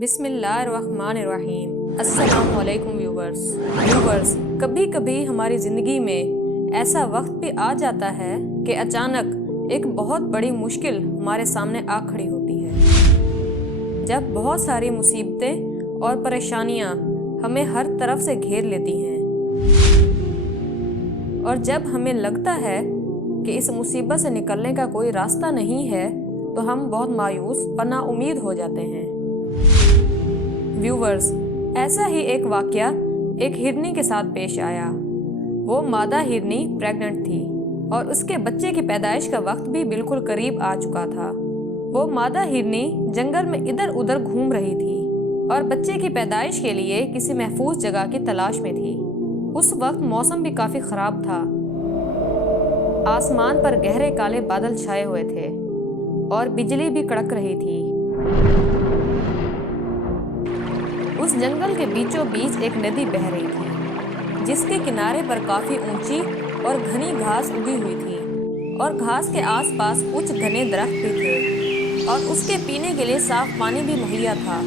بسم اللہ الرحمن الرحیم۔ السلام علیکم ویورز، کبھی کبھی ہماری زندگی میں ایسا وقت بھی آ جاتا ہے کہ اچانک ایک بہت بڑی مشکل ہمارے سامنے آ کھڑی ہوتی ہے، جب بہت ساری مصیبتیں اور پریشانیاں ہمیں ہر طرف سے گھیر لیتی ہیں، اور جب ہمیں لگتا ہے کہ اس مصیبت سے نکلنے کا کوئی راستہ نہیں ہے تو ہم بہت مایوس اور نا امید ہو جاتے ہیں۔ ویورز، ایسا ہی ایک واقعہ ایک ہرنی کے ساتھ پیش آیا۔ وہ مادہ ہرنی پریگننٹ تھی اور اس کے بچے کی پیدائش کا وقت بھی بالکل قریب آ چکا تھا۔ وہ مادہ ہرنی جنگل میں ادھر ادھر گھوم رہی تھی اور بچے کی پیدائش کے لیے کسی محفوظ جگہ کی تلاش میں تھی۔ اس وقت موسم بھی کافی خراب تھا، آسمان پر گہرے کالے بادل چھائے ہوئے تھے اور بجلی بھی کڑک رہی تھی۔ اس جنگل کے بیچوں بیچ ایک ندی بہہ رہی تھی، جس کے کنارے پر کافی اونچی اور گھنی گھاس اگی ہوئی تھی، اور گھاس کے آس پاس کچھ گھنے درخت بھی تھے، اور اس کے پینے کے لیے صاف پانی بھی مہیا تھا۔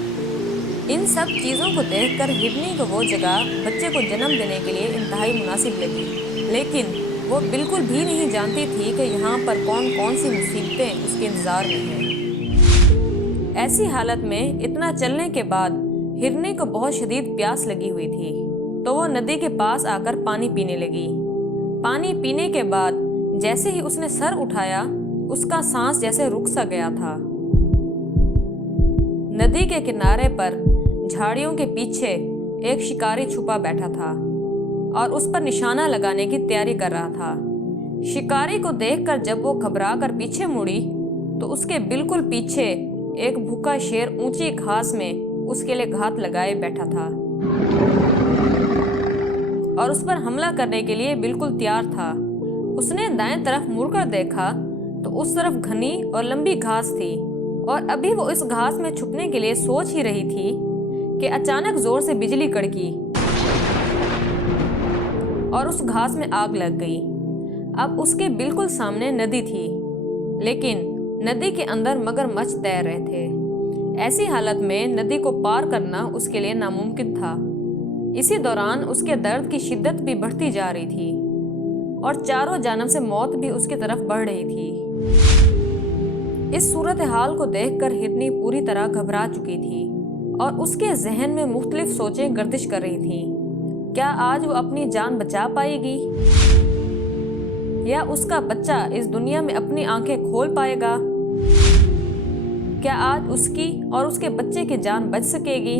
ان سب چیزوں کو دیکھ کر ہرنی کو وہ جگہ بچے کو جنم دینے کے لیے انتہائی مناسب لگی، لیکن وہ بالکل بھی نہیں جانتی تھی کہ یہاں پر کون کون سی مصیبتیں اس کے انتظار میں ہیں۔ ایسی حالت میں اتنا چلنے کے بعد ہرنی کو بہت شدید پیاس لگی ہوئی تھی، تو وہ ندی کے پاس آ کر پانی پینے لگی۔ پانی پینے کے بعد جیسے ہی اس نے سر اٹھایا، اس کا سانس جیسے رک سا گیا تھا۔ ندی کے کنارے پر جھاڑیوں کے پیچھے ایک شکاری چھپا بیٹھا تھا اور اس پر نشانہ لگانے کی تیاری کر رہا تھا۔ شکاری کو دیکھ کر جب وہ گھبرا کر پیچھے مڑی تو اس کے بالکل پیچھے ایک بھوکا شیر اونچی گھاس میں اس کے لیے گھات لگائے بیٹھا تھا اور اس پر حملہ کرنے کے لیے بالکل تیار تھا۔ اس نے دائیں طرف مڑ کر دیکھا تو اس طرف گھنی اور لمبی گھاس تھی، اور ابھی وہ اس گھاس میں چھپنے کے لیے سوچ ہی رہی تھی کہ اچانک زور سے بجلی کڑکی اور اس گھاس میں آگ لگ گئی۔ اب اس کے بالکل سامنے ندی تھی، لیکن ندی کے اندر مگرمچھ تیر رہے تھے۔ ایسی حالت میں ندی کو پار کرنا اس کے لیے ناممکن تھا۔ اسی دوران اس کے درد کی شدت بھی بڑھتی جا رہی تھی اور چاروں جانب سے موت بھی اس کی طرف بڑھ رہی تھی۔ اس صورتحال کو دیکھ کر ہرنی پوری طرح گھبرا چکی تھی اور اس کے ذہن میں مختلف سوچیں گردش کر رہی تھیں۔ کیا آج وہ اپنی جان بچا پائے گی، یا اس کا بچہ اس دنیا میں اپنی آنکھیں کھول پائے گا؟ کیا آج اس کی اور اس کے بچے کی جان بچ سکے گی،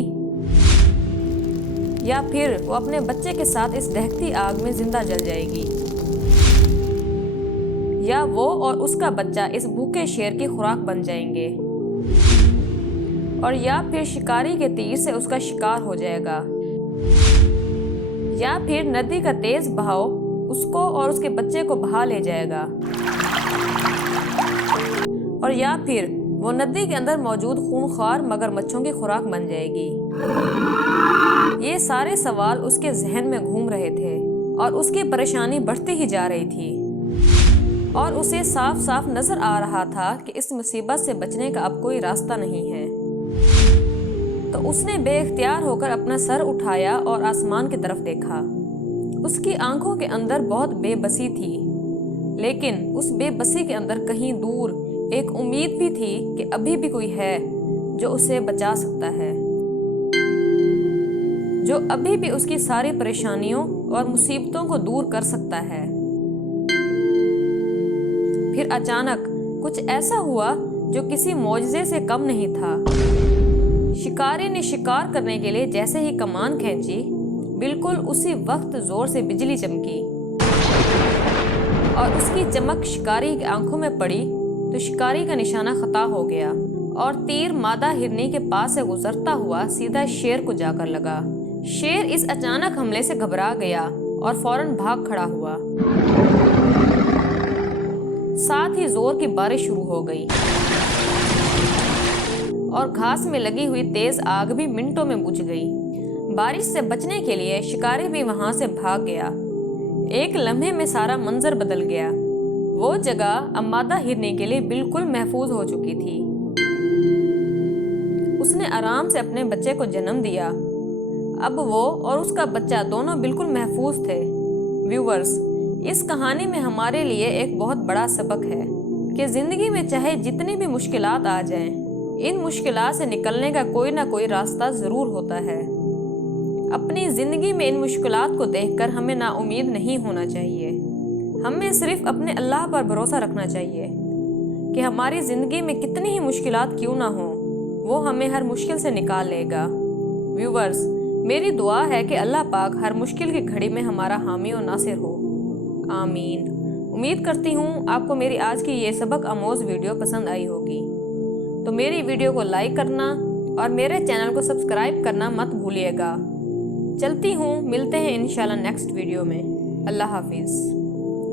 یا پھر وہ اپنے بچے کے ساتھ اس دہکتی آگ میں زندہ جل جائے گی، یا وہ اور اس کا بچہ اس بھوکے شیر کی خوراک بن جائیں گے، اور یا پھر شکاری کے تیر سے اس کا شکار ہو جائے گا، یا پھر ندی کا تیز بہاؤ اس کو اور اس کے بچے کو بہا لے جائے گا، اور یا پھر وہ ندی کے اندر موجود خونخوار مگرمچھوں کی خوراک بن جائے گی۔ یہ سارے سوال اس کے ذہن میں گھوم رہے تھے اور اس کی پریشانی بڑھتی ہی جا رہی تھی، اور اسے صاف صاف نظر آ رہا تھا کہ اس مصیبت سے بچنے کا اب کوئی راستہ نہیں ہے۔ تو اس نے بے اختیار ہو کر اپنا سر اٹھایا اور آسمان کی طرف دیکھا۔ اس کی آنکھوں کے اندر بہت بے بسی تھی، لیکن اس بے بسی کے اندر کہیں دور ایک امید بھی تھی کہ ابھی بھی کوئی ہے جو اسے بچا سکتا ہے، جو ابھی بھی اس کی ساری پریشانیوں اور مصیبتوں کو دور کر سکتا ہے۔ پھر اچانک کچھ ایسا ہوا جو کسی معجزے سے کم نہیں تھا۔ شکاری نے شکار کرنے کے لیے جیسے ہی کمان کھینچی، بالکل اسی وقت زور سے بجلی چمکی، اور اس کی چمک شکاری کی آنکھوں میں پڑی تو شکاری کا نشانہ خطا ہو گیا، اور تیر مادہ ہرنی کے پاس سے گزرتا ہوا سیدھا شیر کو جا کر لگا۔ شیر اس اچانک حملے سے گھبرا گیا اور فوراً بھاگ کھڑا ہوا۔ ساتھ ہی زور کی بارش شروع ہو گئی اور گھاس میں لگی ہوئی تیز آگ بھی منٹوں میں بجھ گئی۔ بارش سے بچنے کے لیے شکاری بھی وہاں سے بھاگ گیا۔ ایک لمحے میں سارا منظر بدل گیا۔ وہ جگہ اب مادہ ہرنی کے لیے بالکل محفوظ ہو چکی تھی۔ اس نے آرام سے اپنے بچے کو جنم دیا۔ اب وہ اور اس کا بچہ دونوں بالکل محفوظ تھے۔ ویورز، اس کہانی میں ہمارے لیے ایک بہت بڑا سبق ہے کہ زندگی میں چاہے جتنی بھی مشکلات آ جائیں، ان مشکلات سے نکلنے کا کوئی نہ کوئی راستہ ضرور ہوتا ہے۔ اپنی زندگی میں ان مشکلات کو دیکھ کر ہمیں نا امید نہیں ہونا چاہیے۔ ہمیں صرف اپنے اللہ پر بھروسہ رکھنا چاہیے کہ ہماری زندگی میں کتنی ہی مشکلات کیوں نہ ہوں، وہ ہمیں ہر مشکل سے نکال لے گا۔ ویورز، میری دعا ہے کہ اللہ پاک ہر مشکل کی گھڑی میں ہمارا حامی و ناصر ہو۔ آمین۔ امید کرتی ہوں آپ کو میری آج کی یہ سبق آموز ویڈیو پسند آئی ہوگی، تو میری ویڈیو کو لائک کرنا اور میرے چینل کو سبسکرائب کرنا مت بھولیے گا۔ چلتی ہوں، ملتے ہیں انشاءاللہ نیکسٹ ویڈیو میں۔ اللہ حافظ۔